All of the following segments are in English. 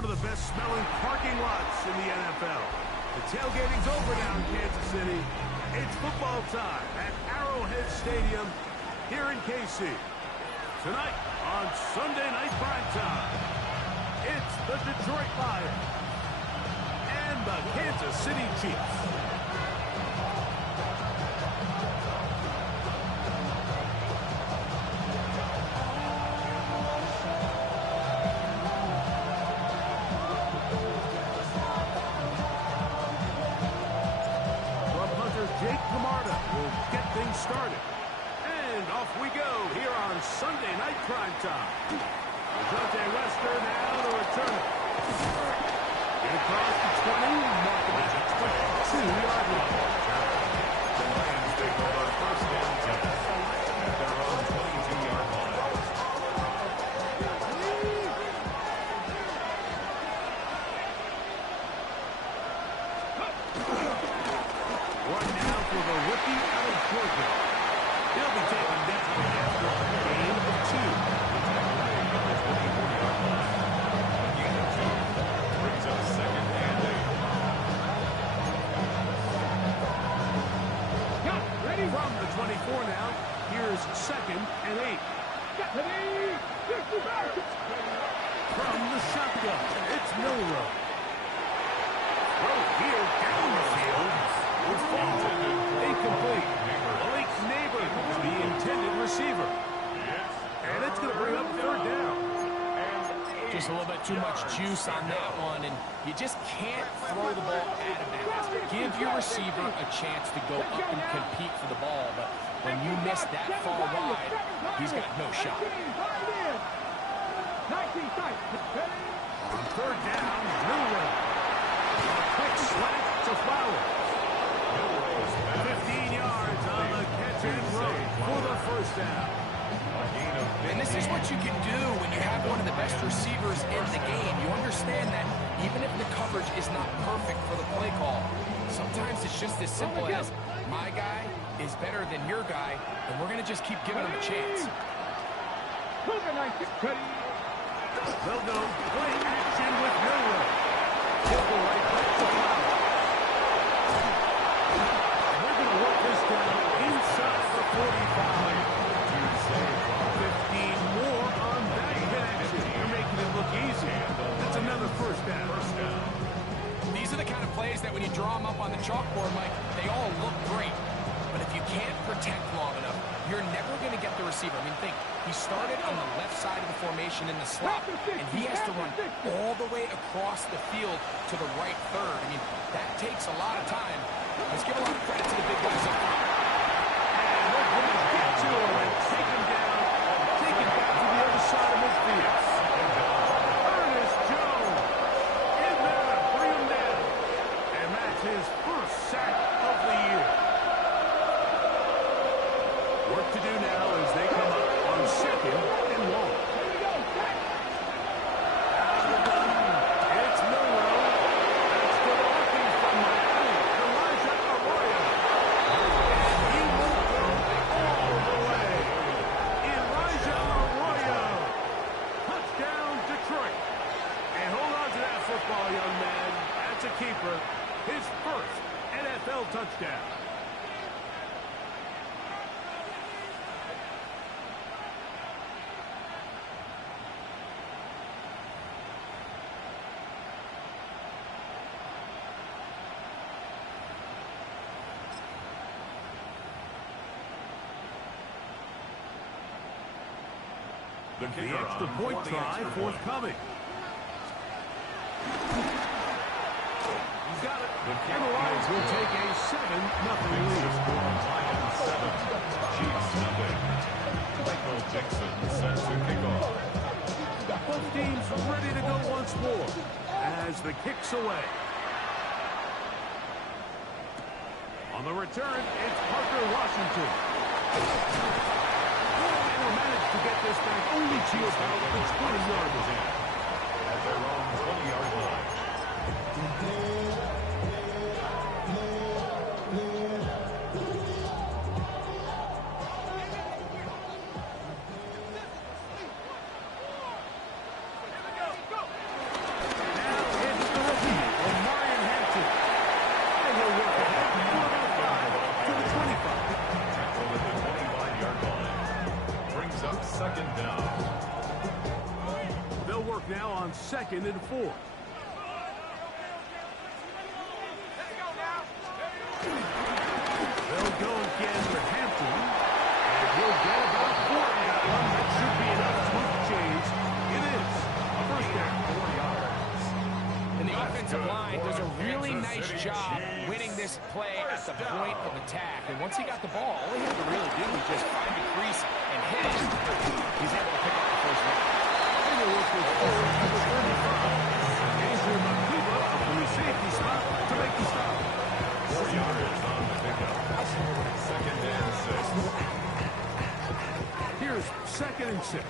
one of the best smelling parking lots in the NFL. The tailgating's over now in Kansas City. It's football time at Arrowhead Stadium here in KC. Tonight on Sunday Night Primetime, it's the Detroit Lions and the Kansas City Chiefs. Started. And off we go here on Sunday Night Primetime. Dejounte Wester now to return it. Get across the 20, mark him at the 22-yard line. The Lions take over first down 10 at their own 22-yard line. One now for the rookie out of Georgia. He'll be taken down after a gain of 2. Gain of 2 brings up second and 8. Ready from the 24 now. Here's second and 8. From the shotgun, it's Milrow. Throw here down the field. Incomplete. Malik Neighbor, the intended receiver. And it's going to bring up third down. Just a little bit too much juice on that one, and you just can't throw the ball out of bounds. Give your receiver a chance to go up and compete for the ball, but when you miss that far wide, he's got no shot. On third down, Milrow. A quick slant to Flowers. 15 yards on the catch and run for the first down. And this is what you can do when you have one of the best receivers in the game. You understand that even if the coverage is not perfect for the play call, sometimes it's just as simple as my guy is better than your guy, and we're going to just keep giving him a chance. They'll go play action with Milrow. He'll go right back to Flowers. Inside the 45. 15 more on that connection. You're making it look easy. That's another first down. These are the kind of plays that when you draw them up on the chalkboard, Mike, they all look great. But if you can't protect long enough, you're never going to get the receiver. I mean, think, he started on the left side of the formation in the slot, and he has to run all the way across the field to the right third. I mean, that takes a lot of time. Let's give a lot of credit to the big guys up front. And they're going to get to him and take him down. Take it back to the other side of midfield. Ernest Jones in there to bring him down. And that's his first sack of the year. Work to do now as they come up on second and 1. Keeper, his first NFL touchdown. The extra point try forthcoming. Got it. And the Lions will take a 7-0 lead. Lions 7, Chiefs 0. Michael Jackson set to kick off. Both teams ready to go once more as the kick's away. On the return, it's Parker Washington. And he'll manage to get this back only to about the 20-yard line. At their own 20-yard line. now on 2nd and 4. They'll go again for Hampton. And he'll get about 4 on that one. That should be enough to move the chains. It is a first down. 4 yards. And the offensive line does a really nice job winning this play at the point of attack. And once he got the ball, all he had to really do was just find a crease and hit it. He's able to pick up the first down. And it was with 4 Andrew Makuba from the safety spot to make the stop. 4 yards on the pickup. 2nd and 6. Here's 2nd and 6.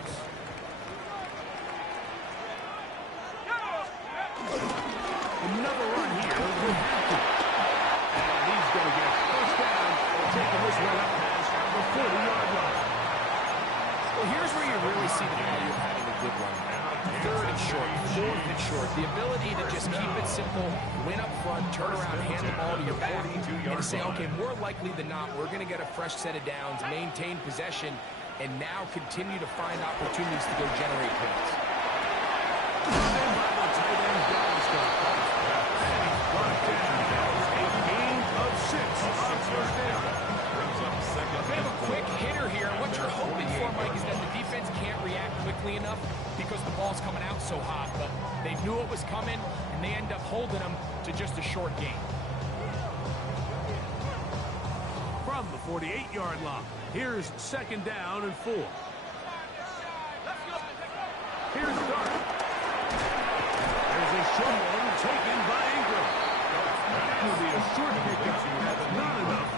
Another run here with Hampton. And he's going to get first down, taking this one up past the 40-yard line. Well, here's where you really see the value of having a good run. 3rd and short, 4th and short. The ability to just keep it simple, win up front, turn around, hand the ball to your back, and say, okay, more likely than not, we're going to get a fresh set of downs, maintain possession, and now continue to find opportunities to go generate points. They have a quick hitter here. What you're hoping for, Mike, is that the defense can't react quickly enough because the ball's coming out so hot. But they knew it was coming, and they end up holding them to just a short gain. From the 48-yard line, here's 2nd down and 4. Here's Dart. There's a short one taken by Ingram. That will be a short pickup. That's not enough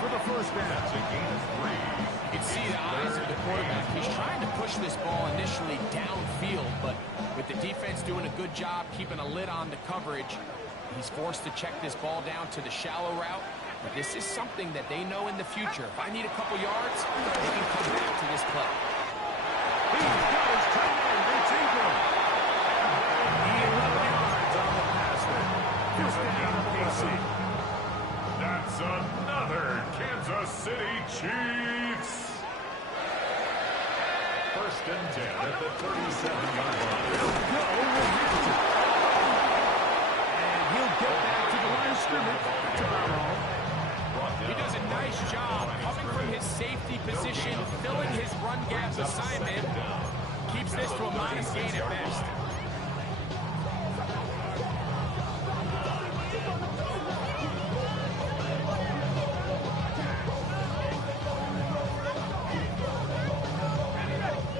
for the first down. That's a gain of 3. You can see the eyes of the quarterback. He's trying to push this ball initially downfield, but with the defense doing a good job keeping a lid on the coverage, he's forced to check this ball down to the shallow route. But this is something that they know in the future. If I need a couple yards, they can come back to this play. He goes tight end. It's Ingram. 11 yards on the pass there. First down, KC. That's another Kansas City Chiefs. 1st and 10 at the 37-yard line. They'll go with Hampton. And he'll get back to the line of scrimmage. That's about all. He does a nice job coming from his safety position, filling his run gap assignment. Keeps this to a modest gain at best.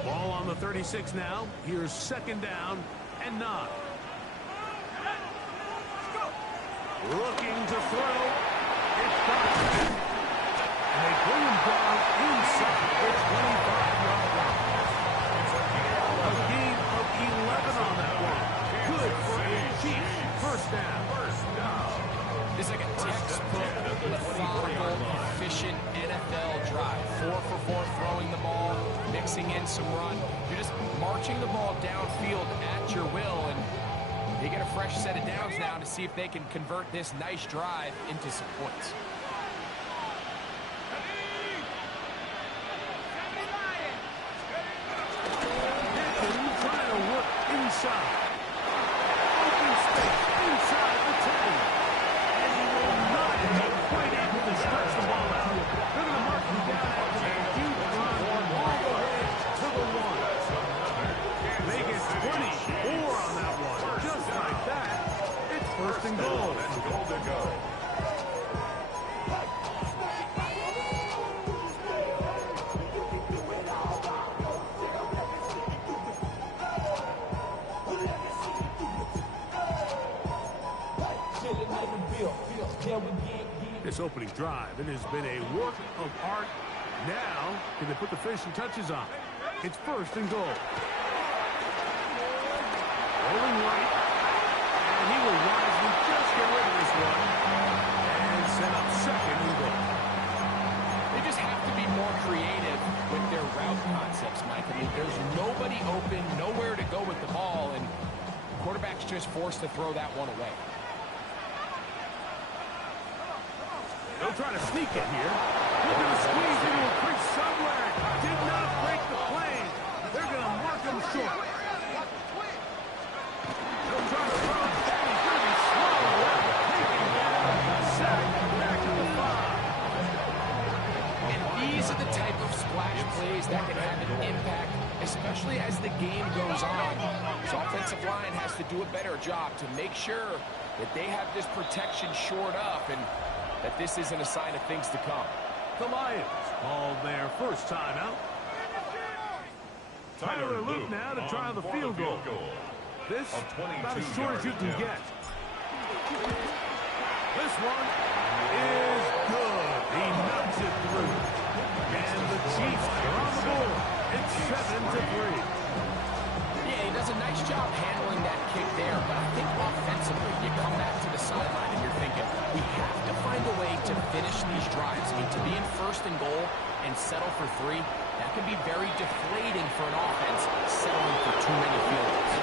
Ball on the 36 now. Here's 2nd down and 9. Looking to throw. It's Dart. And they bring him down inside the 25-yard line. A gain of 11 on that one. Good for a Chiefs first down. This is like a textbook, methodical, efficient NFL drive. 4 for 4 throwing the ball, mixing in some run. You're just marching the ball downfield at your will, and they get a fresh set of downs now to see if they can convert this nice drive into some points. Trying to work inside. Open space inside the 10. And he will not be quite able to stretch the ball out. They're going to mark him down after that huge run all the way to the 1. They get 24 on that one. Just like that, it's 1st and goal. And goal to go. This opening drive, it has been a work of art. Now, can they put the finishing touches on? It's 1st and goal. Rolling right, and he will wisely just get rid of this one and set up 2nd and goal. They just have to be more creative with their route concepts, Mike. I mean, there's nobody open, nowhere to go with the ball, and the quarterback's just forced to throw that one away. They'll try to sneak it here. Looking to squeeze into a crease somewhere. Did not break the plane. They're going to mark him short. line has to do a better job to make sure that they have this protection shored up and that this isn't a sign of things to come. The Lions called their first timeout. Tyler Luke now to try the field goal. This about as short as you can get. This one is good. He knocks it through. And the Chiefs are on the board. It's 7-3. Yeah, he does a nice job handling that kick there, but I think offensively, you come back to the sideline and you're thinking, we have to find a way to finish these drives. I mean, to be in first and goal and settle for 3, that can be very deflating for an offense settling for too many field goals.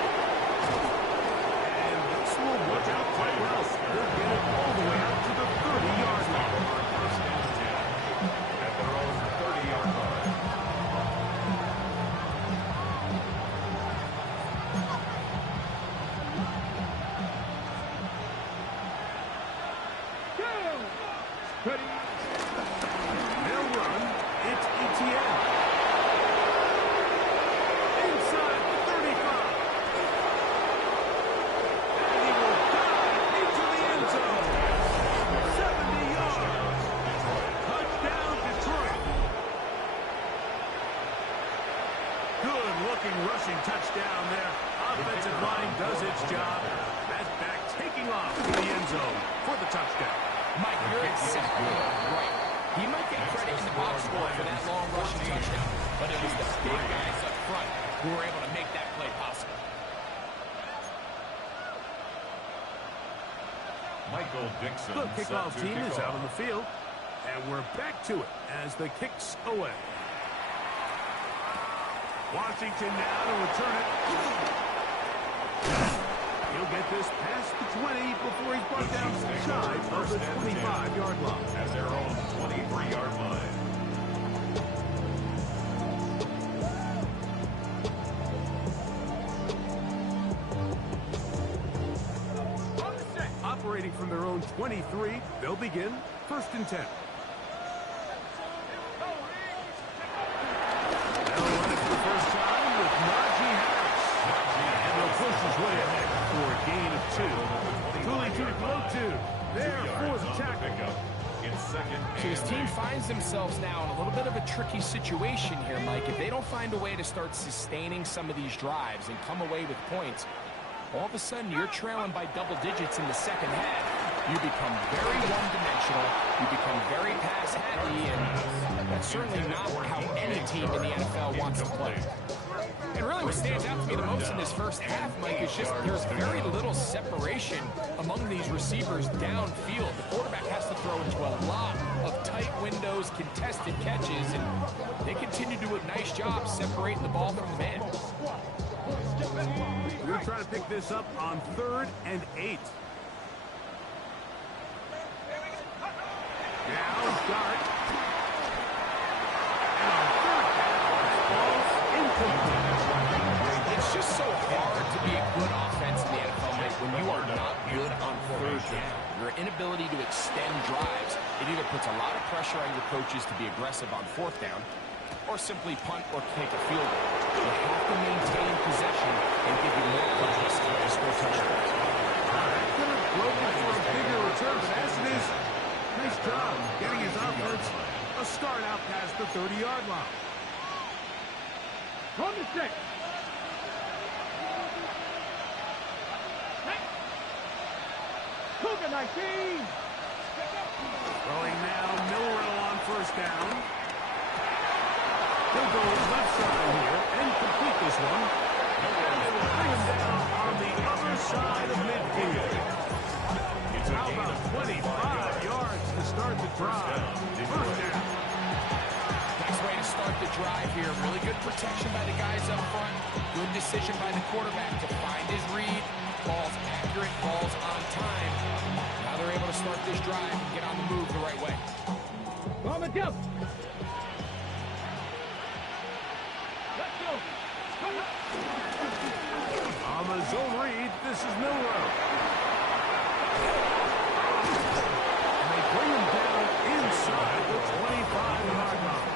And this will work out quite well. They'll get it all the way out to the 30-yard line. First down and 10 at their own 30-yard line. They'll run. It's ETN. Inside the 35. And he will dive into the end zone. 70 yards. Touchdown, Detroit. Good-looking rushing touchdown there. Offensive line does its job. That back taking off to the end zone for the touchdown. Mike, you're exactly right. He might get credit in the box score for that long rushing touchdown, but it was the big guys up front who were able to make that play possible. Michael Dixon. The kickoff team is out on the field, and we're back to it as the kick's away. Washington now to return it. He'll get this past the 20 before he's brought down shy of the 25-yard line. At their own 23-yard line. Operating from their own 23, they'll begin first and 10. They'll run it for the first time with Najee Harris. And they'll push his way ahead for a gain of 2. Cooley to below 2. There for the tackle. In second. So his team finds themselves now in a little bit of a tricky situation here, Mike. If they don't find a way to start sustaining some of these drives and come away with points, all of a sudden you're trailing by double digits in the second half. You become very one-dimensional. You become very pass-happy, and that's certainly not how any team in the NFL wants to play. And really what stands out to me the most in this first half, Mike, is just there's very little separation among these receivers downfield. The quarterback has to throw into a lot of tight windows, contested catches, and they continue to do a nice job separating the ball from the man. We're trying to pick this up on 3rd and 8. Now start. And on 3rd down, ball's incomplete. It's just so hard to be a good offense in the NFL, Mike, when you are not good on 3rd down. Your inability to extend drives, it either puts a lot of pressure on your coaches to be aggressive on 4th down, or simply punt or kick a field goal. You have to maintain possession and give you more points to score touchdowns. Could have broken for a bigger return, but as it is, nice job getting his offense a start out past the 30-yard line. From the 6. Cougar 19. Throwing now, Milrow on 1st down. He'll go left side here and complete this one. And they will bring him down on the other side of midfield. How about 25 yards to start the drive? 1st down. Nice way to start the drive here. Really good protection by the guys up front. Good decision by the quarterback to find his read. Ball's accurate, ball's on time. Now they're able to start this drive and get on the move the right way. On the jump. On the zone read, this is Milrow. And they bring him down inside the 25-yard line.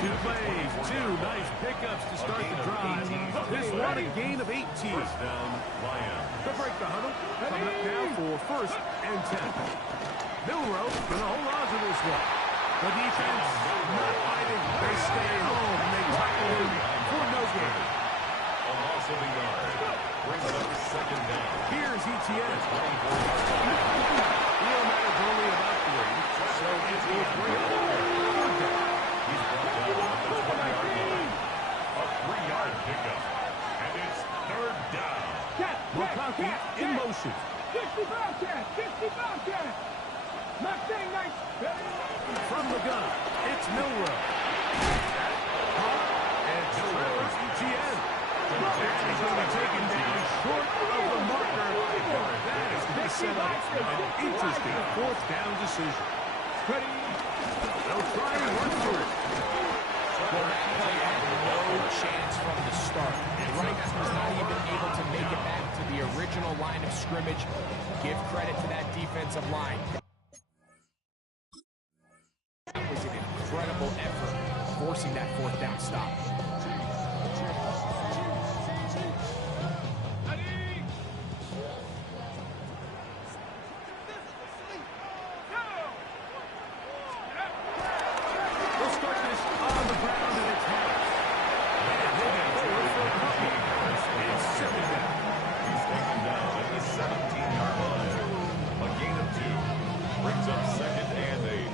2 plays, two nice pickups to start the drive. This one a gain of 18. First down, Lions. They'll break the huddle. Coming up now for first and 10. Milroe going to hold on to this one. The defense not fighting. They stay home. They tackle him for no gain. A loss of a yard. Brings up second down. Here's ETN. Field matters only about 3, so it will bring up third down. He's brought down at the 20-yard line. A 3-yard pickup. And it's third down. McConkey in motion. 50 Bobcat! 50 Bobcat! Mustang nice! From the gun, it's Milroe. And Milroe's ETN. And he's going to be taken down short of the marker. That is going to set up an interesting fourth down decision. Ready? They'll try and run through it. Well, that play had no chance from the start. Right was not even able to make it back to the original line of scrimmage. Give credit to that defensive line. That was an incredible effort, forcing that fourth down stop. They'll start this on the ground and it's half. And moving forward for a couple. It's second down. He's taken down at the 17-yard line. A gain of 2. Brings up second and 8.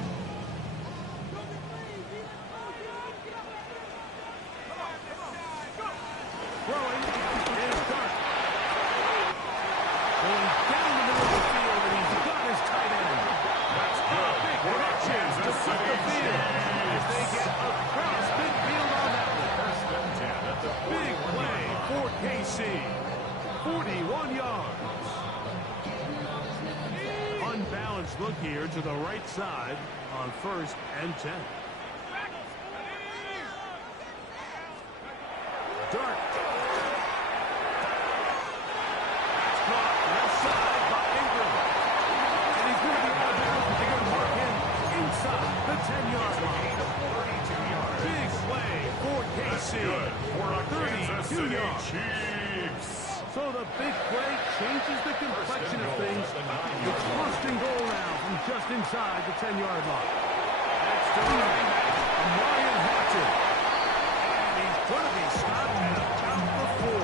Throwing is Dark. Going down the middle of the field, and he's got his tight end. That's good. Big catches to put the field as they get across midfield on that one. First and 10 at the Big play for KC. 41 yards. Unbalanced look here to the right side on first and 10. Dark. Caught left side by Ingram. And he's going to be out of bounds, but they're going to mark him inside the 10-yard line. 32 yards. Big play for KC. Good for a Kansas 32 City yards. Chiefs. So the big play changes the complexion of things. It's first and goal now from just inside the 10-yard line. That's to the running back, Ryan Hatton. And he's going to be stopped at about the 4.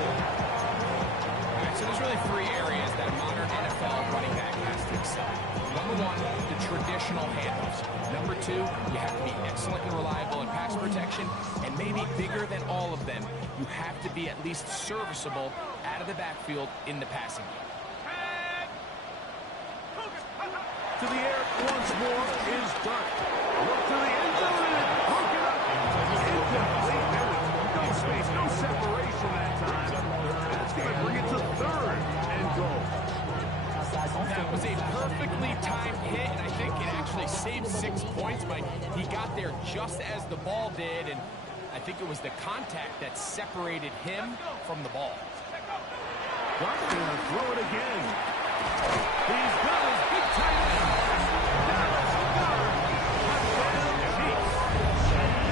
All right, so there's really 3 areas that modern NFL running back has to excel. Number 1, the traditional handoffs. Number 2, you have to be excellent and reliable in pass protection. And maybe bigger than all of them, you have to be at least serviceable out of the backfield in the passing game. To the air once more is Dark. Look to the end zone and hook it up. Incomplete. There was no space, no separation that time. That's going to bring it to third and goal. That was a perfectly timed hit, and I think it actually saved 6 points, but he got there just as the ball did, and I think it was the contact that separated him from the ball. Dark's going to throw it again. He's got his big tight end. Dallas Goddard. Touchdown Chiefs.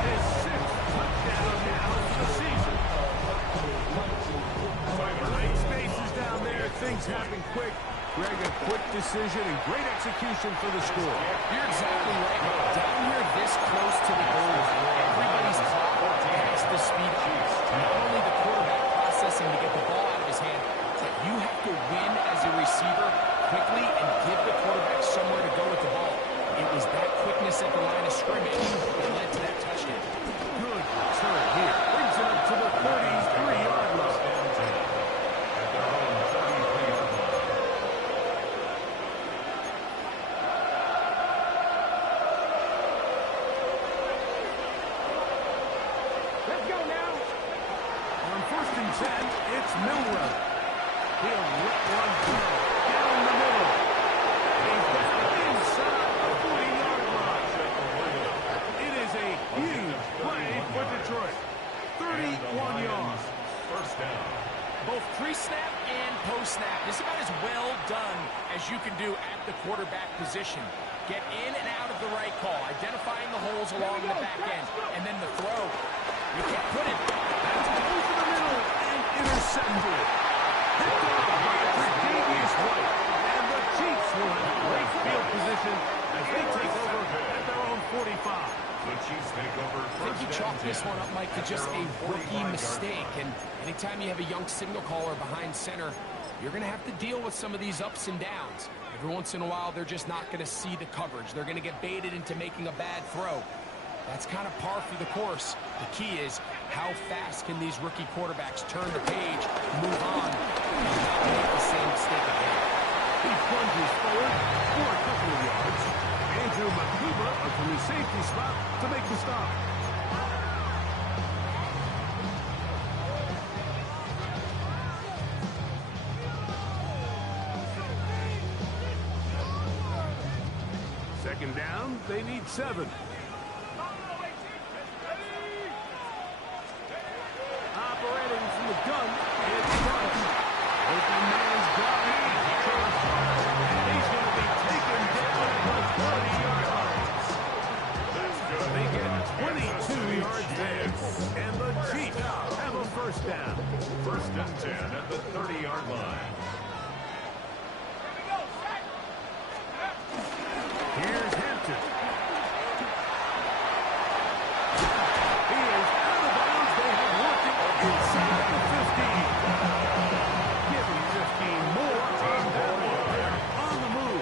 His 6th touchdown now of the season. Great spaces down there. Things happen quick. Greg, a quick decision and great execution for the score. You're exactly right. Down here this close to the goal, everybody's clock has to speed up. Not only the quarterback processing to get the ball out of his hand, but you have to win as a receiver quickly and give the quarterback somewhere to go with the ball. It was that quickness at the line of scrimmage that led to that touchdown. Good return here. Brings it up to the 33-yard line. Let's go now! On first and 10, it's Milroe. He'll let one go down the middle. He's down inside the 40-yard line. It is a huge play for Detroit. 31 yards. First down. Both pre-snap and post-snap. This is about as well done as you can do at the quarterback position. Get in and out of the right call, identifying the holes along the back end, and then the throw. You can't put it. That's over the middle and intercepted. Picked off by Tre'Davious White. And the Chiefs will have great field position as they take over at their own 45. The Chiefs take over I think you chalk this one up, Mike, to just a rookie mistake. And anytime you have a young signal caller behind center, you're going to have to deal with some of these ups and downs. Every once in a while, they're just not going to see the coverage. They're going to get baited into making a bad throw. That's kind of par for the course. The key is how fast can these rookie quarterbacks turn the page, move on, and not make the same mistake again. He plunges forward for a couple of yards. Andrew Makuba from the safety spot to make the stop. Second down, they need 7. Operating from the gun, it's Price. Open man's got it. And he's going to be taken down at the 30-yard line. They get 22 yards there. And the Chiefs have a first down. First and 10 at the 30-yard line. Here's Hampton. He is out of bounds. They have worked it inside the 15. Give him 15 more on that one. They're on the move.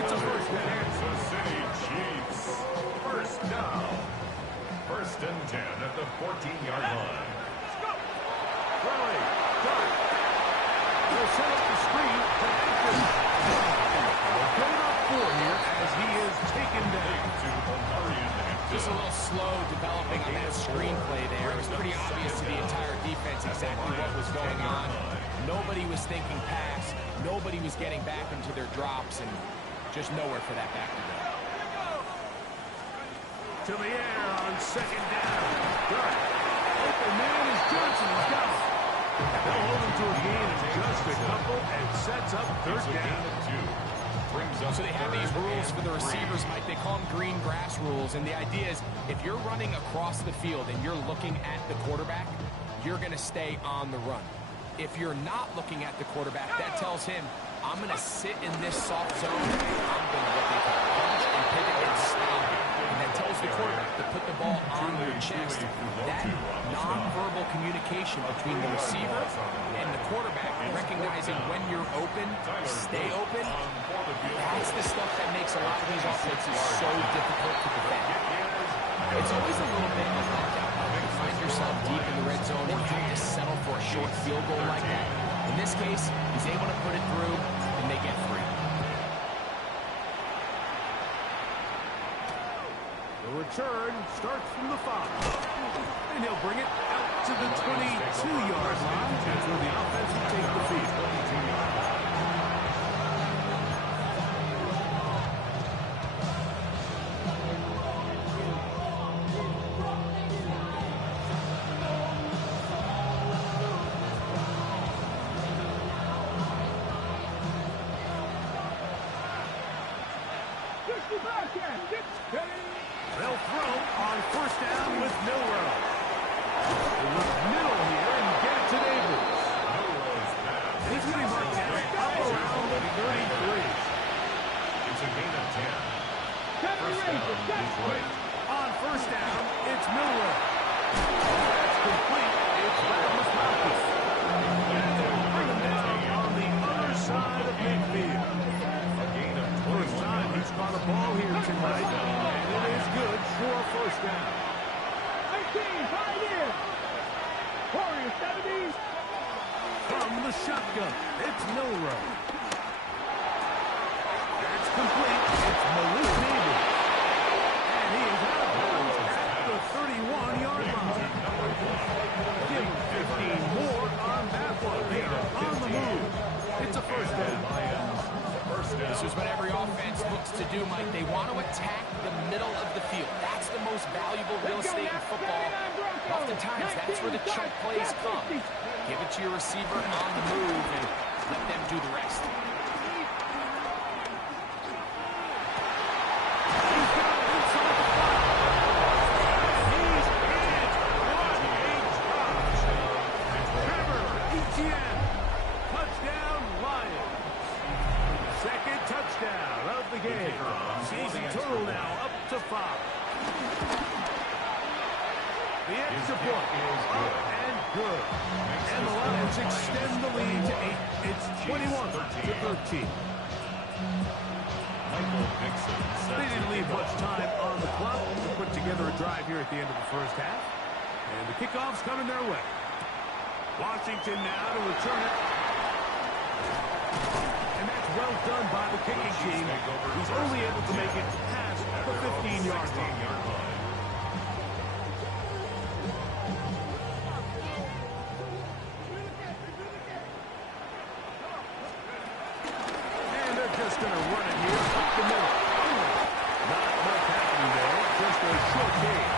It's a first down. Kansas City Chiefs. First down. First and 10 at the 14-yard line. Throwing. Dart. They'll set up the screen to Hampton. Going up 4 here as he is taken down. Just a little slow developing on that screenplay there. It was pretty obvious to the entire defense exactly what was going on. Nobody was thinking pass. Nobody was getting back into their drops, and just nowhere for that back to go. To the air on second down. Dart. Open man is Johnson. He's got it. They'll hold him to a gain of just a couple and sets up third down. So they have these rules for the receivers, Mike. They call them green grass rules. And the idea is if you're running across the field and you're looking at the quarterback, you're going to stay on the run. If you're not looking at the quarterback, that tells him, I'm going to sit in this soft zone. I'm going to what they call punch and pivot and stop. And that tells the quarterback to put the ball on your chest. That nonverbal communication between the receiver and the quarterback, recognizing when you're open, stay open, that's the stuff that makes a lot of these offenses so difficult to defend. It's always a little bit of a knockout. You find yourself deep in the red zone and you have to settle for a short field goal like that. In this case, he's able to put it through, and they get free. The return starts from the 5. And he'll bring it out to the 22-yard line. That's where the offense will take the field. 22-yard line. They'll throw on first down with Milrow. They look middle here and get it to Neighbors. And he's going to mark down up around the 33. It's a gain of 10. First down, Detroit. On first down, it's Milrow. That's complete. It's Rasmus Malkus. And they'll bring him down on the other side of midfield. A gain of 21. First time he's caught a ball here tonight. And it is good for a first down. 19, pioneer. Warrior 70s. From the shotgun, it's Milrow. That's complete. It's Malik Neighbors. And he is out of bounds at the 31-yard line. Give him 15 more on that one. They are on the move. It's a first down. This is what every offense looks looks to do, Mike, they want to attack the middle of the field. That's the most valuable real estate in football. Oftentimes, that's where the chunk plays come. Give it to your receiver on the move and let them do the rest. Touchdown, Lions. Second touchdown of the game. Season total now up to 5. The extra point is up and good. And the Lions extend the lead to 8. It's 21-13. They didn't leave much time on the clock to put together a drive here at the end of the first half. And the kickoff's coming their way. Washington now to return it. And that's well done by the kicking team. He's only able to make it past the 15-yard line. And they're just going to run it here up the middle. Not much happening there. Just a short game.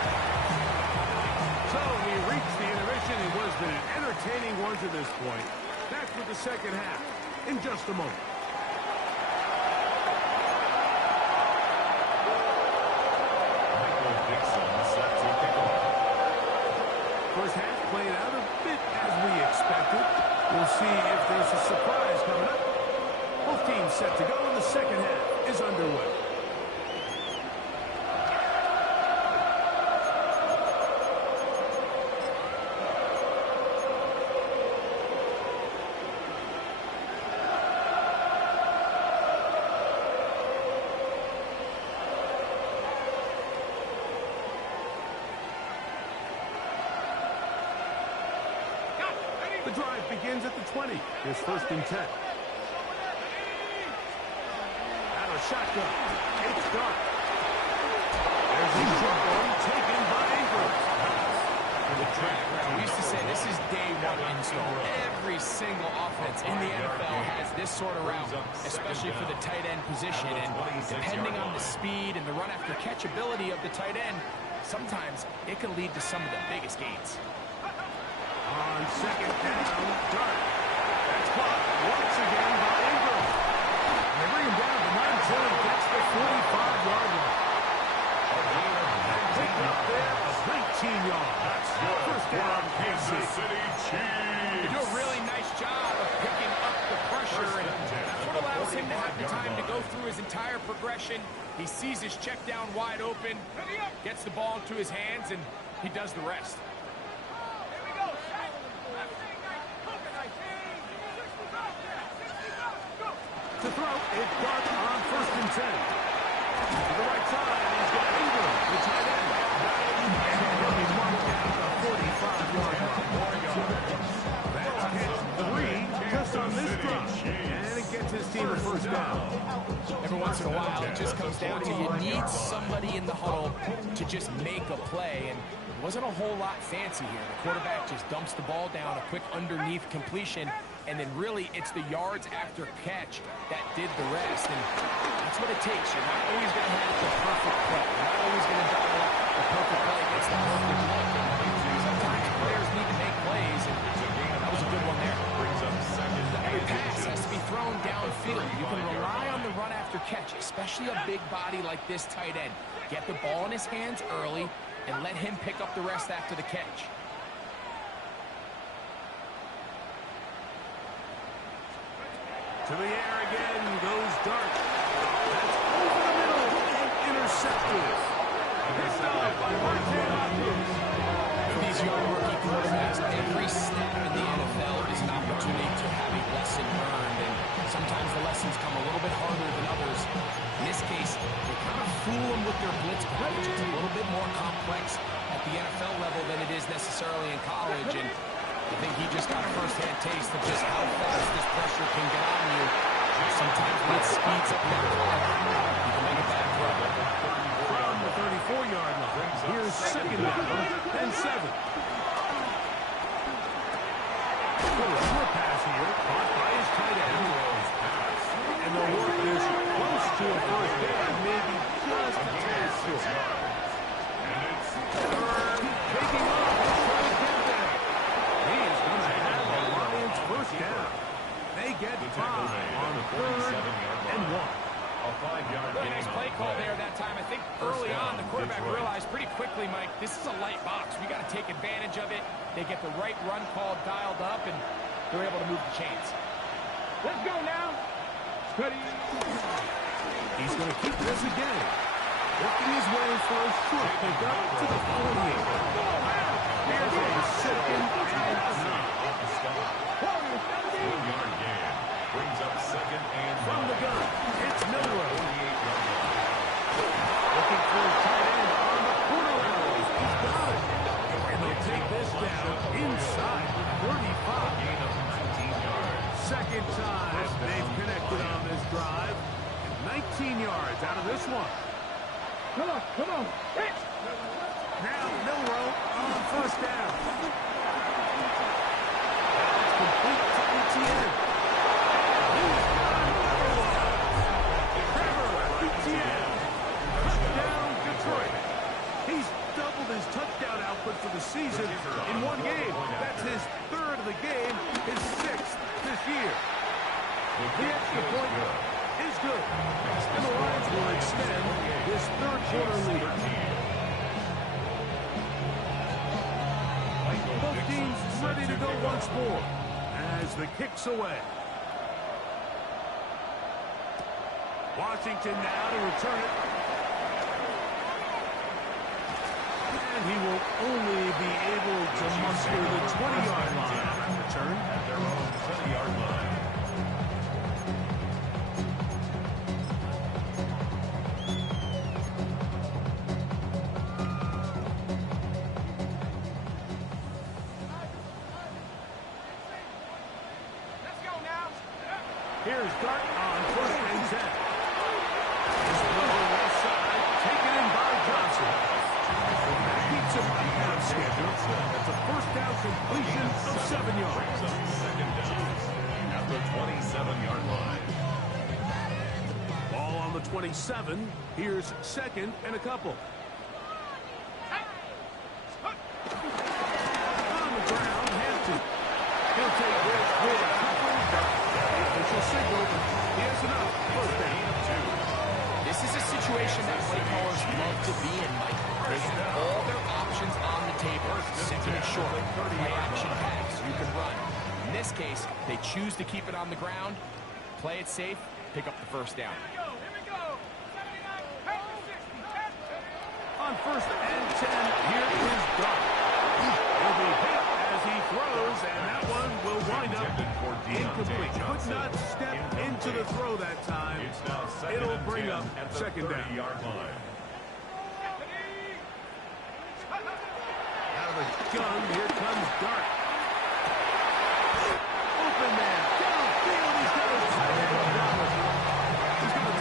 So we reached the intermission. It was an entertaining one to this point. Back with the second half in just a moment. First half played out a bit as we expected. We'll see if there's a surprise coming up. Both teams set to go, and the second half is underway. The drive begins at the 20. Here's 1st and 10. Out of shotgun. It's dark. There's a short one taken by Ingram. We used to say this is day one install. Every single offense in the NFL has this sort of route, especially for the tight end position. And depending on the speed and the run after catch ability of the tight end, sometimes it can lead to some of the biggest gains. On second down, Dart. That's caught once again by Ingram. They bring him down to 9-10. That's the 45-yard line. And taken up there, 19 yards. That's first down, Kansas City Chiefs. They do a really nice job of picking up the pressure, and that's what allows him to have the time to go through his entire progression. He sees his check down wide open, gets the ball into his hands, and he does the rest. To throw, it's Dart on 1st and 10. To the right side, he's got Ingram, the tight end. And he's marked down the 45-yard line. That's catch 3 just on this drive. And it gets his team a first down. Every once in a while, it just comes down to you need somebody in the huddle to just make a play, and it wasn't a whole lot fancy here. The quarterback just dumps the ball down, a quick underneath completion, and then really it's the yards after catch that did the rest. And that's what it takes. You're not always going to have the perfect play. You're not always going to dial up the perfect play against the perfect look. And sometimes players need to make plays, and that was a good one there. Every pass has to be thrown downfield. You can rely on the run after catch, especially a big body like this tight end. Get the ball in his hands early and let him pick up the rest after the catch. To the air again goes Dart. That's over the middle and intercepted. Picked up by For these young rookie quarterbacks, every snap in the NFL is an opportunity to have a lesson learned, and sometimes the lessons come a little bit harder than others. In this case, they kind of fool them with their blitz coverage. It's a little bit more complex at the NFL level than it is necessarily in college, and I think he just got a first-hand taste of just how fast this pressure can get on you. Sometimes when it speeds up that clock, you can make a bad throw. from the 34-yard line. Here's 2nd down and 7. Little short pass here, caught by his tight end. And they'll work this close to a first down. get The 5 tackle made on at the 3rd 47-yard and line. 1. A 5-yard Really gain nice on play the call there that time. I think First early down, on, the quarterback Detroit. realized pretty quickly, Mike, this is a light box. We got to take advantage of it. They get the right run call dialed up, and they're able to move the chains. Let's go now. Steady. He's going to keep this again. Working his way for a short pickup to the 48. Here's a second and 9. Off the stop. 1-yard gain. Brings up second and From the 9. gun, it's Milrow. 48-yard line. Looking for his tight end on the corner route. He's got it. And they'll take this down inside the 35. Gain of 19 yards. Second time they've connected on this drive. 19 yards out of this one. Come on, come on. Hey. Now Milrow on first down. It's complete to Etienne. He's got another one. Trevor Etienne. Touchdown Detroit. He's doubled his touchdown output for the season in one game. That's his 3rd of the game, his 6th this year. The extra point is good. And the Lions will extend this 3rd quarter lead. Both teams ready to go once more as the kick's away. Washington now to return it. And he will only be able to muster the 20-yard line on return. At their own 20-yard line. Here's Dart on 1st and 10. This throw left side, taken in by Johnson. That keeps him ahead of schedule. That's a first down completion of 7 yards. Second down at the 27-yard line. Ball on the 27. Here's 2nd and a couple. On the ground, Hampton. He'll take this with a couple. Official signal. He has enough. First down. This is a situation that play callers love to be in, Mike. They have all their options on the table. Second and short, play action pass, you can run. In this case, they choose to keep it on the ground, play it safe, pick up the first down. On 1st and 10, here is Dart. He'll be hit as he throws, and that one will wind up incomplete. Could not step into the throw that time. It's now second It'll and bring 10 up at the 2nd down. 30-yard line. Out of the gun, here comes Dart. Open man, downfield, he's got a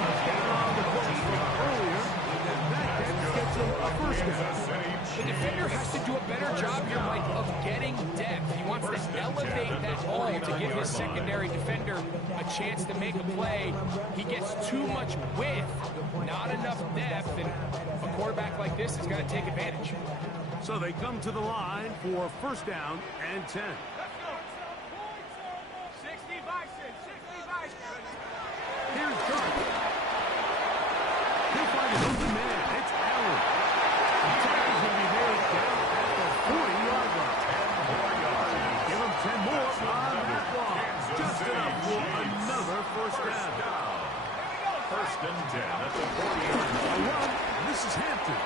touchdown on the post from earlier, and that gets him a first down. The defender has to do a better job here, Mike, of getting depth. He wants to elevate that ball to give his secondary defender a chance to make a play. He gets too much width, not enough depth, and a quarterback like this has got to take advantage. So they come to the line for first down and 10. Here's Dart. He'll find an open man. It's Allen. The tackle's going to be made down at the 40-yard line. 10 more yards. Give him 10 more on that block. Just enough for another first down. First and 10 at the 40-yard A line. run. This is Hampton.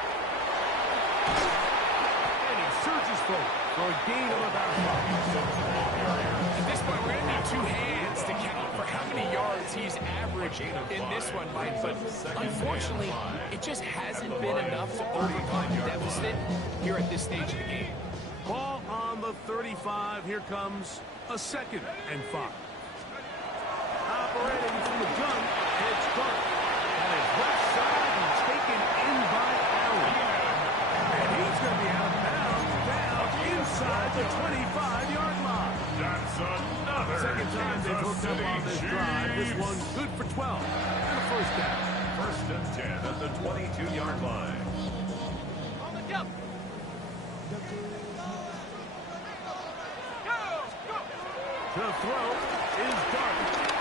And he surges forward for a gain of about 5. At this point, we're going to need 2 hands to count for how many yards he's averaged in this one, Mike. But unfortunately, it just hasn't been enough to overcome the deficit here at this stage of the game. Ball on the 35. Here comes a 2nd and 5. Operating from the gun, it's Dart. On his left side, and taken in by Allen. And he's going to be out of bounds down inside the 25-yard line. That's another. Second time they've hooked up on this drive. This one good for 12 and a first down. First and 10 at the 22-yard line. On the jump. The throw is Dart.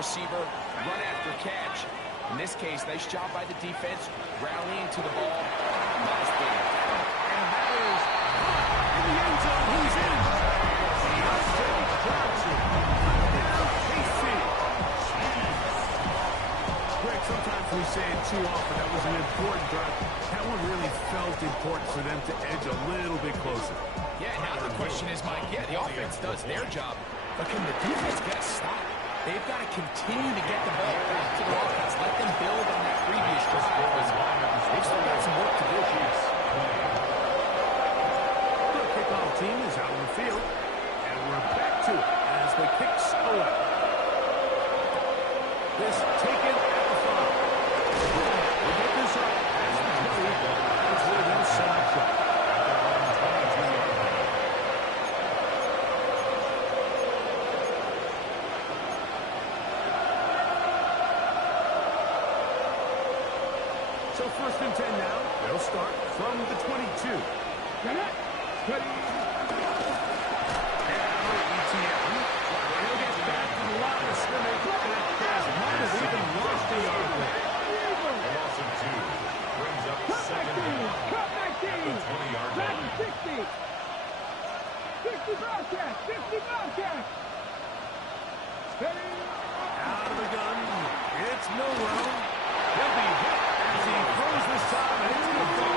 receiver, run after catch. In this case, nice job by the defense, rallying to the ball. Nice play. And that is in the end zone. Who's in? Deontay Johnson. Now KC. Greg, sometimes we say it too often. That was an important drive. That one really felt important for them to edge a little bit closer. Yeah, now the question is, Mike, yeah, the offense does their job, but can the defense get a stop? They've got to continue to get the ball back to their offense. Let them build on that previous drive, because they've still got some work to do. The kickoff team is out on the field, and we're back to it as the kicks away. This taken at the 5. We'll get this up as the play is where they'll set up shop. So 1st and 10 now. They'll start from the 22. Get it? Ready? ETN. He'll get back to the line of scrimmage. And might have even lost the yard there. A loss of 2. Brings up Cut 2nd 19! Cut 19! the 20-yard Back line. 60! 60 Bobcat! 50 Bobcat! Ready? Out of the gun. It's Milrow. He'll be hit as he throws this time, and it's going to go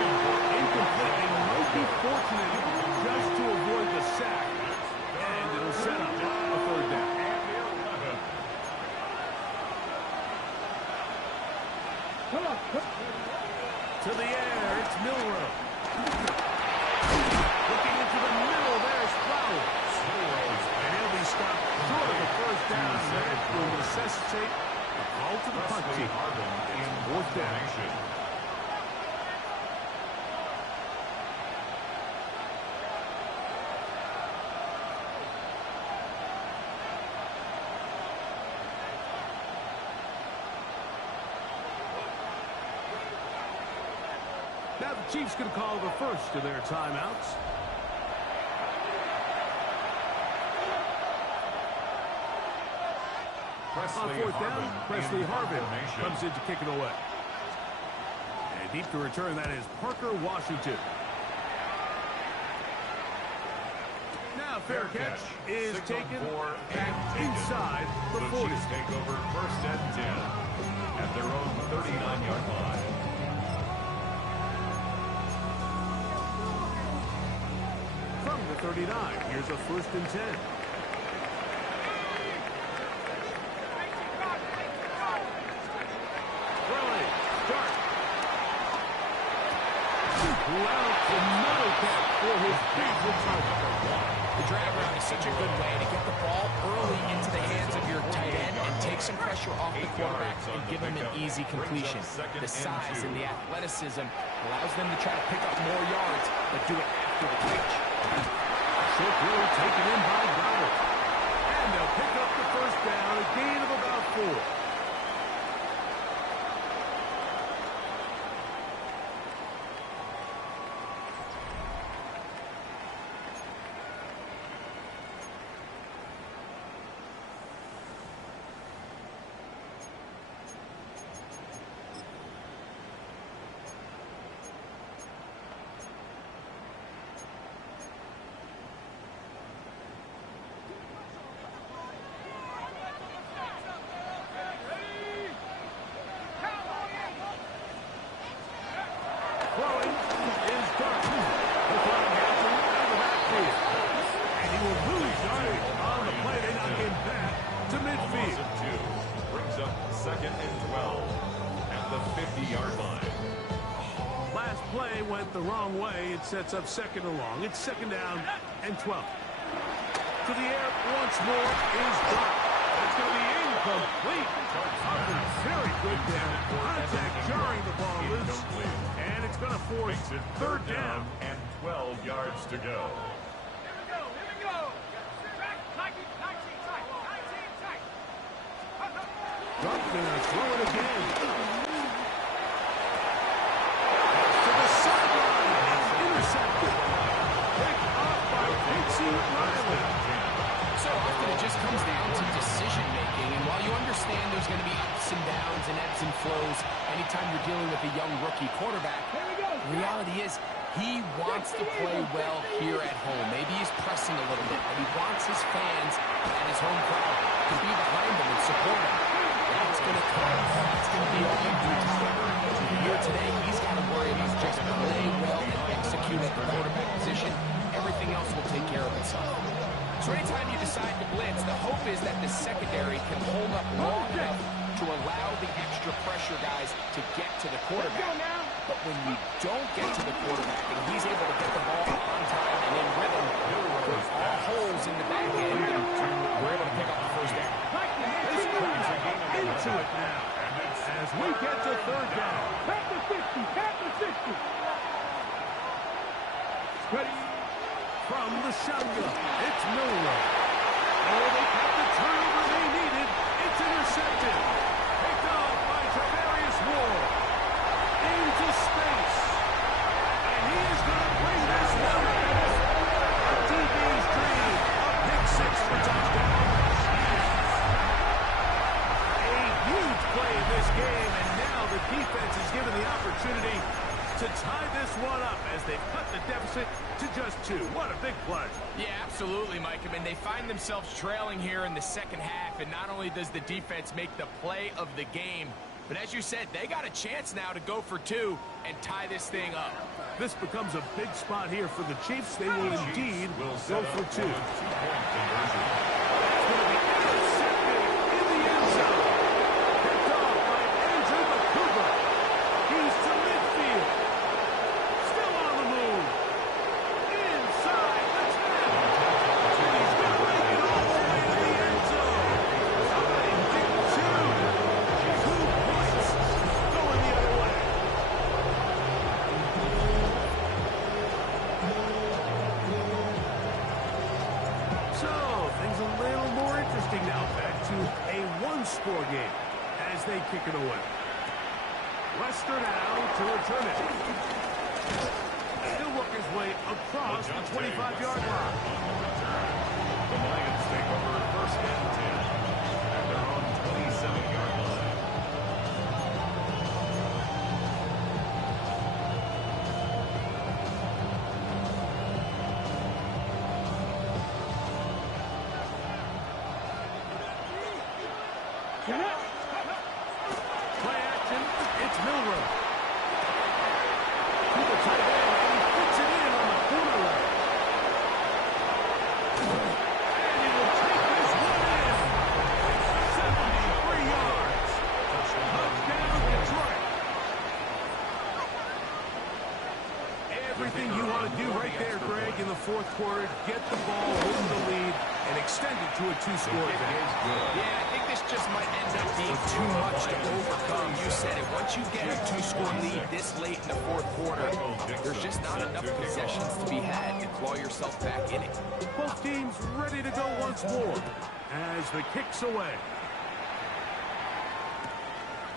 incomplete. And might be fortunate just to avoid the sack. And it'll set up a 3rd down. Come on! To the air, it's Milrow. Looking into the middle, there's Flowers. And he'll be stopped short of the 1st down. That will necessitate a call to the punt team. 4th down. Now the Chiefs going to call the first of their timeouts. On 4th down, Presley Harvin comes in to kick it away. And deep to return, that is Parker Washington. Now fair catch is taken and inside the 40. Chiefs take over 1st and 10 at their own 39-yard line. From the 39, here's a 1st and 10. Throwing, start. Well, another catch for his big return. The drag route is such a good way to get the ball early into the hands of your tight end and take some pressure off the quarterback and give him an easy completion. The size and the athleticism allows them to try to pick up more yards, but do it after the catch. Short throw taken in by Goddard. And they'll pick up the 1st down, a gain of about 4. Throwing is Darton. The flying Hampton out of the backfield. And he will lose yardage on the play. They knock him back to A loss midfield. of 2. Brings up 2nd and 12 at the 50-yard line. Last play went the wrong way. It sets up 2nd and long. It's 2nd down and 12. To the air once more is Darton. It's going to be incomplete. Hubbard, very good there. Contact jarring the ball loose. And it's going to force Makes it 3rd down. and 12 yards to go. Here we go! Here we go! Back! 19 tight! 19 tight! Darton going to throw it again. To the sideline. Intercepted. Picked off by Casey Riley. So often it just comes down to decision-making. frustrating. And while you understand there's going to be ups and downs and ebbs and flows anytime you're dealing with a young rookie quarterback, the reality is he wants to play well here at home. Maybe he's pressing a little bit, but he wants his fans and his home crowd to be behind him and support him. That's going to come. That's going to be all in due time. Here today, he's got to worry about just play well and execute at the quarterback position. Everything else will take care of itself. So anytime you decide to blitz, the hope is that the secondary can hold up long enough to allow the extra pressure guys to get to the quarterback. But when you don't get to the quarterback and he's able to get the ball on time and in rhythm, there's all holes in the back end, and we're able to pick up the first down. This crowd into it now as we get to third down. Back to 50, back to 60. Ready from the shotgun. It's Miller. Oh, they got the turnover they needed. It's intercepted. Picked off by Tavarius Ward. Into space. And he is going to bring this one back. A DB's dream. A pick six for touchdown. A huge play in this game, and now the defense is given the opportunity to tie this one up as they cut the deficit to just 2. What a big play. Yeah, absolutely, Mike. I mean, they find themselves trailing here in the second half, and not only does the defense make the play of the game, but as you said, they got a chance now to go for 2 and tie this thing up. This becomes a big spot here for the Chiefs. They will indeed go for 2. That's going to be intercepted in the end zone. Picked off by Andrew McCougar. He's to midfield. Still on the move. Inside the 10. And he's going to make it all the way to the end zone. I think 2. 2 points going the other way. So, things a little more interesting now. Back to a one-score game as they kick it away. Lester now to return it. He'll work his way across the 25-yard line. The Lions take over first and 10 at their own 27-yard line. Play action. It's Milrow. To the tight end, and he puts it in on the corner leg. And he will take this one in. 73 yards. Touchdown, Detroit. Everything you want to do right there, Greg, in the fourth quarter. Get the ball, hold the lead, and extend it to a 2-score advantage. Yeah, I think this just might end up being too much to overcome. You said it. Once you get a 2-score lead this late in the fourth quarter, there's just not enough possessions to be had to claw yourself back in it. Both teams ready to go once more as the kick's away.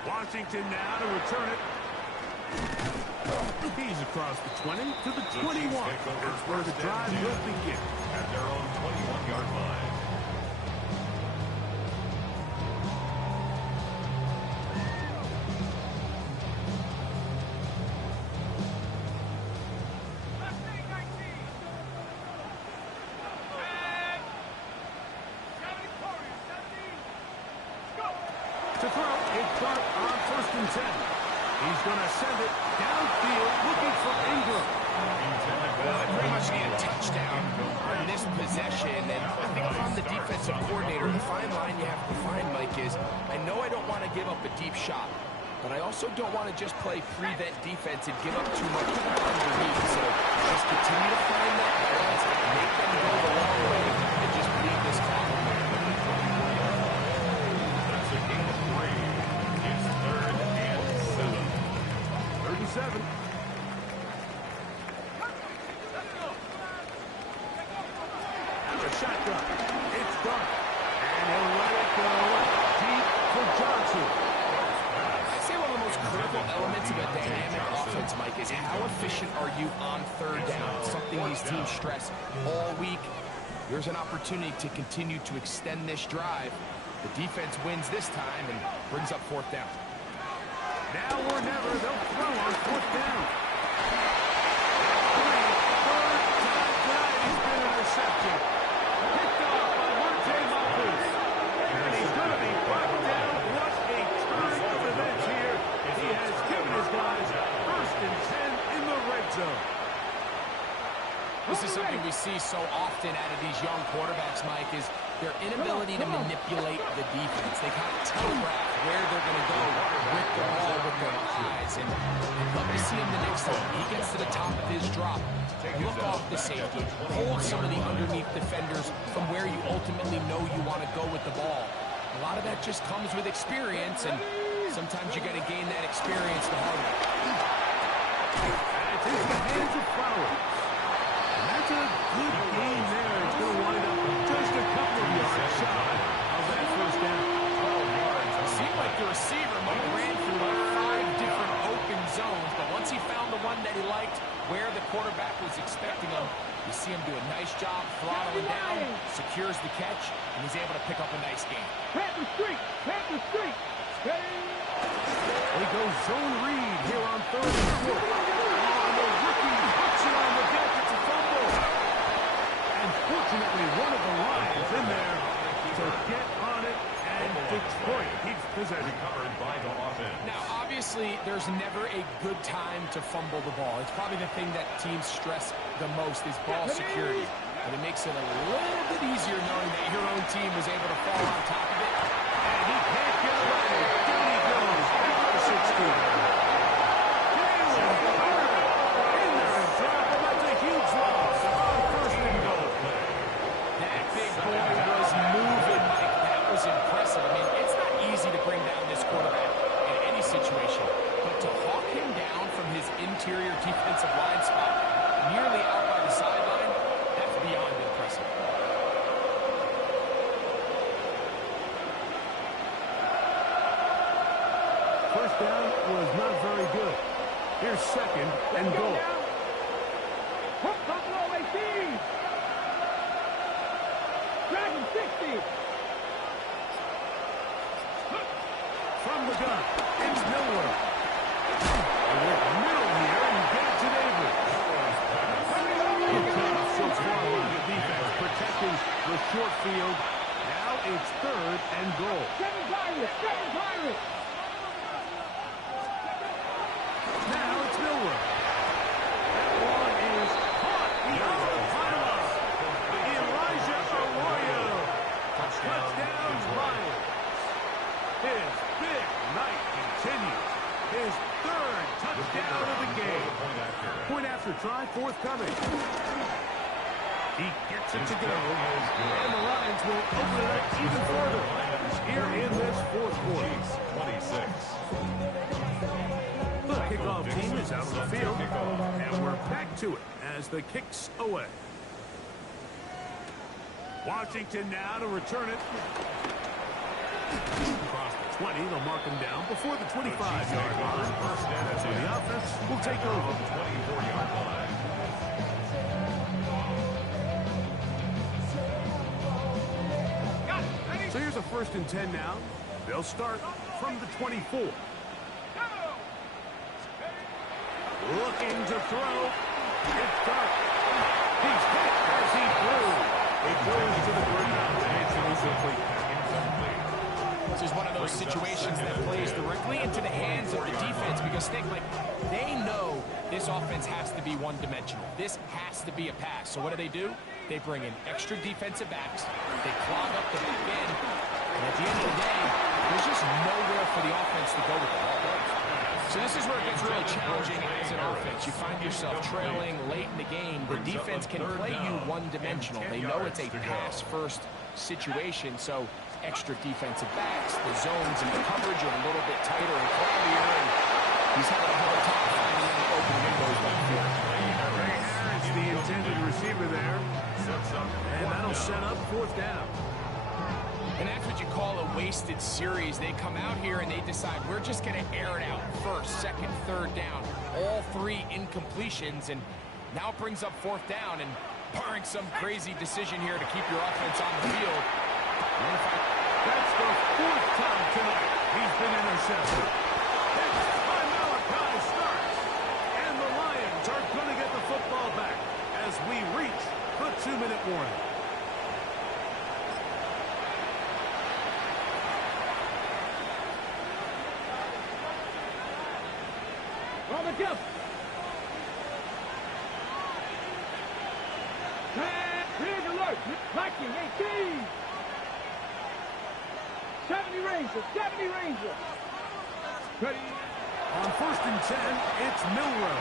Washington now to return it. He's across the 20 to the 21. That's where the drive will begin. At their own 21-yard line. To throw, it's Clark on first and 10. He's going to send it downfield looking for Ingram. Well, they pretty much need a touchdown on this possession, and I think if I'm the defensive coordinator, the fine line you have to find, Mike, is I know I don't want to give up a deep shot, but I also don't want to just play prevent defense and give up too much underneath. So just continue to find that balance, make them go the long way, and just leave this clock. That's a gain of 3. It's 3rd and 7. 37. Out of shotgun. It's Dark. And he'll let it go deep for Johnson. I'd say one of the most critical elements of a dynamic offense, Mike, is how efficient are you on third down? It's something these teams stress all week. Here's an opportunity to continue to extend this drive The defense wins this time and brings up fourth down. Now or never, they'll throw on fourth down. He's been intercepted. Picked off by Monte Marcus. And he's going to be brought down. What a turn of events here. He has given his guys first and 10 in the red zone. This is something we see so often out of these young quarterbacks, Mike, is their inability to manipulate the defense. They kind of telegraph where they're going to go with the ball with their eyes. And I'd love to see him the next time he gets to the top of his drop. Look off the safety. Hold some of the underneath defenders from where you ultimately know you want to go with the ball. A lot of that just comes with experience, and sometimes you got to gain that experience the hard way. And it's into the hands of Flowers. That's a good game there. It's going to wind up just a couple of yards shy of that first down. 12 yards. It seemed like the receiver might have ran through like 5 different open zones, but once he found the one that he liked, where the quarterback was expecting him, you see him do a nice job throttling down, secures the catch, and he's able to pick up a nice game. Panther Street! Panther Street! They go zone read here on third and short. Oh, the rookie puts it on the deck. It's a fumble. And fortunately, one of the Lions in there to get on it, and Detroit keeps possession. Recovered by the offense. Now, obviously, there's never a good time to fumble the ball. It's probably the thing that teams stress the most is ball security. But it makes it a little bit easier knowing that your own team was able to fall on top of it. And he can't get away. Down he goes. Back to 16. In there and drop. That's a huge loss on first and goal. That big boy was moving, Mike. That was impressive. I mean, it's not easy to bring down this quarterback in any situation. But to hawk him down from his interior defensive line spot, nearly out by the sideline, that's beyond impressive. First down was not very good. Here's second and goal. Hook Buffalo 18! Dragon 60! From the gun, it's Miller. They work middle here and get it to Avery. Good job so far by the defense protecting the short field. Now it's third and goal. Seven Pirates! Seven Pirates! Now it's Miller. That one is caught beyond the pylon. Elijah Arroyo. Touchdown, Lions. His big night continues. His third touchdown of the game. Point after try, forthcoming. He gets it to go. And the Lions will open it up even further here in this fourth quarter. 26. The kickoff team is out on the field, and we're back to it as the kick's away. Washington now to return it. Across the 20, they'll mark him down before the 25-yard line. That's when the offense will take over. 24-yard line. So here's a first and 10 now. They'll start from the 24. Looking to throw. It's dark. He's hit as he threw. It goes to the ground. It's incomplete. This is one of those situations that plays directly into the hands of the defense because they know this offense has to be one-dimensional. This has to be a pass. So what do? They bring in extra defensive backs. They clog up the back end. And at the end of the day, there's just nowhere for the offense to go with the ball. So this is where it gets really challenging as an offense. You find yourself trailing late in the game. The defense can play you one-dimensional. They know it's a pass-first situation, so extra defensive backs, the zones and the coverage are a little bit tighter and cloudier, and he's having a hard time finding any open windows back here. It's the intended receiver there, and that'll set up fourth down. And that's what you call a wasted series. They come out here and they decide we're just going to air it out first, second, third down. All three incompletions, and now it brings up fourth down, and barring some crazy decision here to keep your offense on the field. That's the fourth time tonight he's been intercepted. It's time Malachi starts. And the Lions are going to get the football back as we reach the 2-minute warning. On the jump. Red alert. Viking 18. 70 Ranger. 70 Ranger. Ready. On 1st and 10, it's Milrow.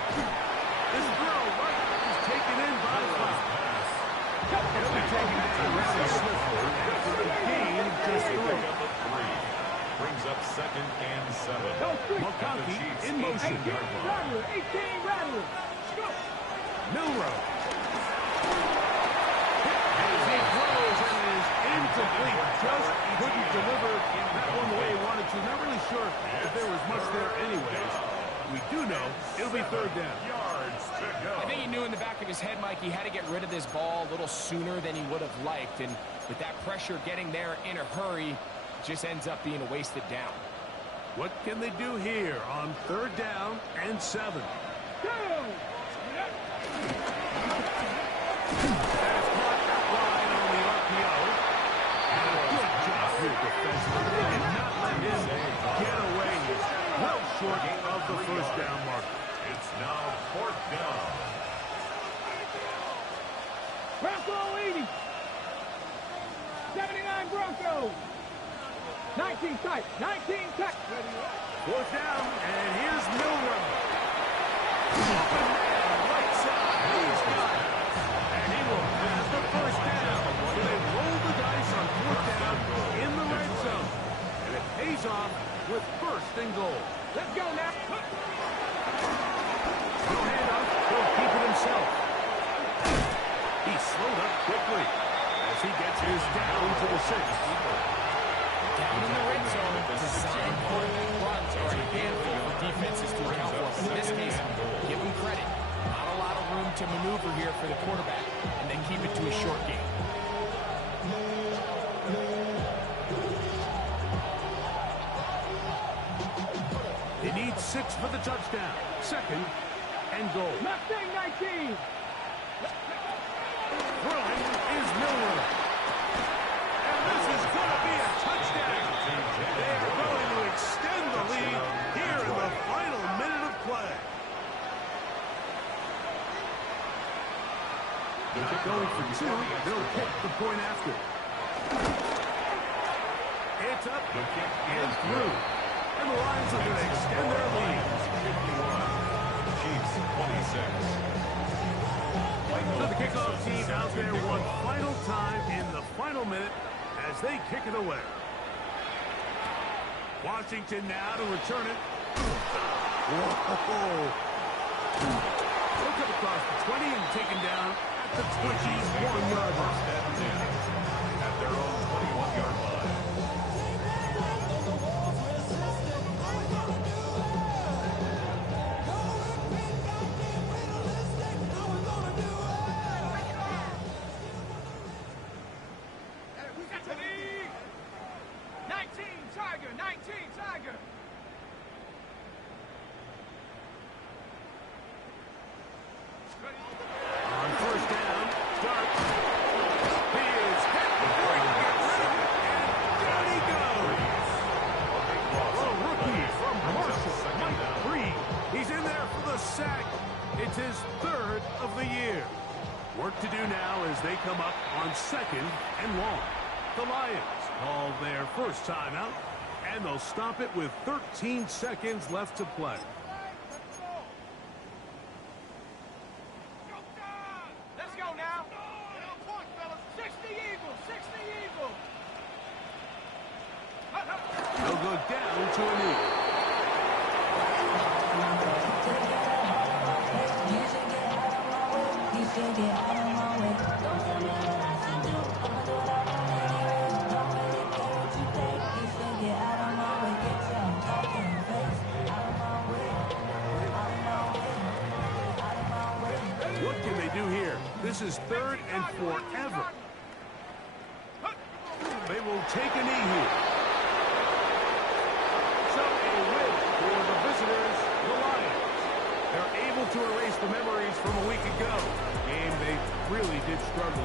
This throw right is taken in by Fox. He'll be taken down rather swiftly after a gain of just 3. Brings up 2nd and 7. McConkey in motion. 18 Rattler. 18 Rattler. Milrow. As he throws and is incomplete. Just couldn't deliver that one the way he wanted to. Not really sure if there was much there anyways. We do know it'll be 3rd down. Yards to go. I think he knew in the back of his head, Mike, he had to get rid of this ball a little sooner than he would have liked. And with that pressure getting there in a hurry, it just ends up being a wasted down. What can they do here on 3rd down and 7? Go. That is caught outside on the RPO. And a good job here defensively. They did not let him get away. He's well short of the 1st down mark. It's now 4th down. Bronco 80. 79 Broncos. 19 tight. 19 tight. 4th down, and here's Milrow. Open man, right side. He's got it. And he will pass the 1st down. So they roll the dice on 4th down in the red zone. And it pays off with 1st and goal. Let's go now. No handoff. He'll keep it himself. He slowed up quickly as he gets his down to the 6th. Down in the red zone, design quarterback runs are a handful for defenses to account for. But in this case, give him credit. Not a lot of room to maneuver here for the quarterback, and then keep it to a short game. He needs 6 for the touchdown. 2nd and goal. Mustang 19. Throwing is Milrow. And this is going to be a touchdown. They are going to extend the lead here in the final minute of play. Going for 2. They'll kick the point after. It's up and through. And the Lions are going to extend their lead. 51. Chiefs 26. So the kickoff team out there one final time in the final minute as they kick it away. Washington now to return it. Whoa. They'll come across the 20 and taken down at the 21-yard line. At their own 21-yard line. On 1st down, starts. He is hit before he can get rid of it, and down he goes. A rookie from Marshall, Mike Breed. He's in there for the sack. It's his 3rd of the year. Work to do now as they come up on 2nd and long. The Lions call their first timeout, and they'll stop it with 13 seconds left to play. Let's go now. 60 Eagles. 60 Eagles. They'll go down to a knee. What can they do here? This is 3rd and forever. They will take a knee here. from a week ago. A game they really did struggle in.